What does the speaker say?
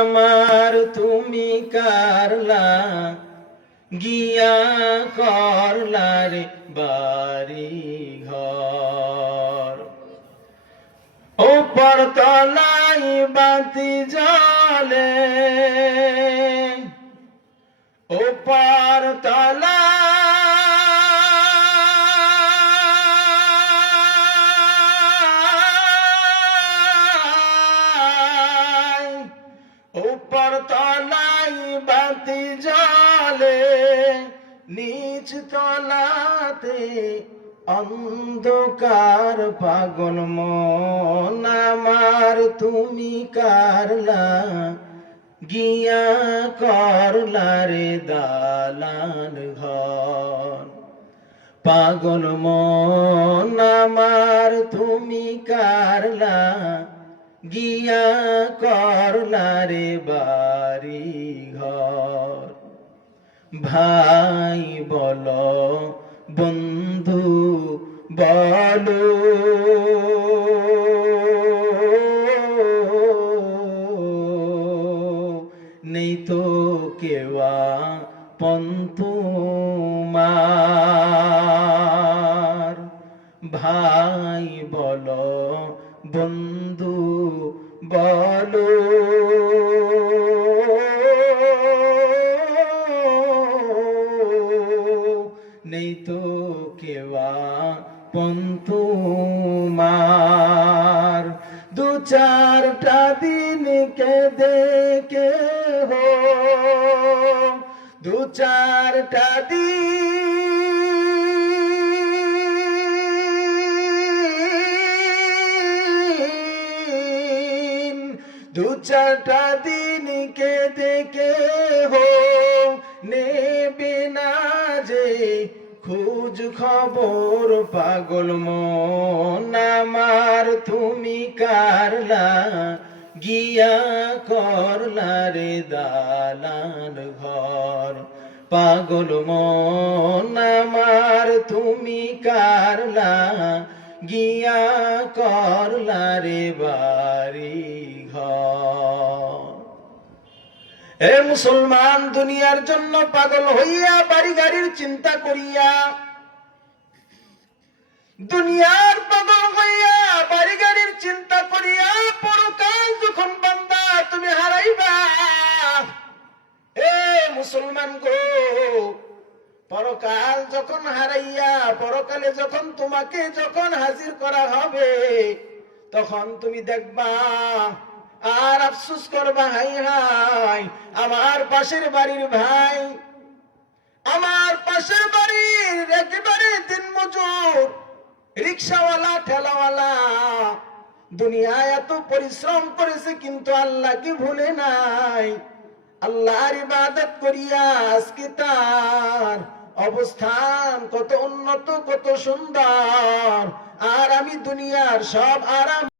আমার তুমি কারলা গিয়া করলার বাড়ি ঘর, উপর তলাই বাতি জলে, উপর তলা উপর তলাই বাতি জলে, নিচ তলাতে অন্ধকার পাগল মন আমার তুমি কারলা গিয়া করলা রে দালান ঘর। পাগল মন আমার তুমি কারলা গিয়া করলা রে বাড়ি ঘর। ভাই বলো বন্ধু বলো, নেই তো কেওয়া পন্তুমার। ভাই বলো বন্ধু বলো, নেই তো কেওয়া পন্তুমার। দু চারটা দিন কেঁদে কেহো, দু চারটা দিন, দু চারটা দিন কেঁদে কেহো নেবে না যে খোঁজ খবর। পাগল মন আমার তুমি কারলা গিয়া করলা রে দালান ঘর। পাগল মন আমার তুমি কারলা গিয়া করলা রে বাড়ি ঘর। এ মুসলমান, দুনিয়ার জন্য পাগল হইয়া বাড়ি গাড়ির চিন্তা করিয়া, দুনিয়ার পাগল হইয়া বাড়ি গাড়ির চিন্তা করিয়া পরকাল যখন বান্দা তুমি হারাইবা, এ মুসলমান গো, পরকাল যখন হারাইয়া পরকালে যখন তোমাকে যখন হাজির করা হবে, তখন তুমি দেখবা আর আফসোস করবা, হাই হাই আমার পাশের বাড়ির ভাই, আমার পাশের বাড়ির একেবারে দিনমজুর রিকশাওয়ালা ঠেলাওয়ালা দুনিয়ায় এত পরিশ্রম করেছে কিন্তু আল্লাহকে ভুলে নাই। আল্লাহর ইবাদত করিয়া আজকে তার অবস্থান কত উন্নত কত সুন্দর, আর আমি দুনিয়ার সব আরাম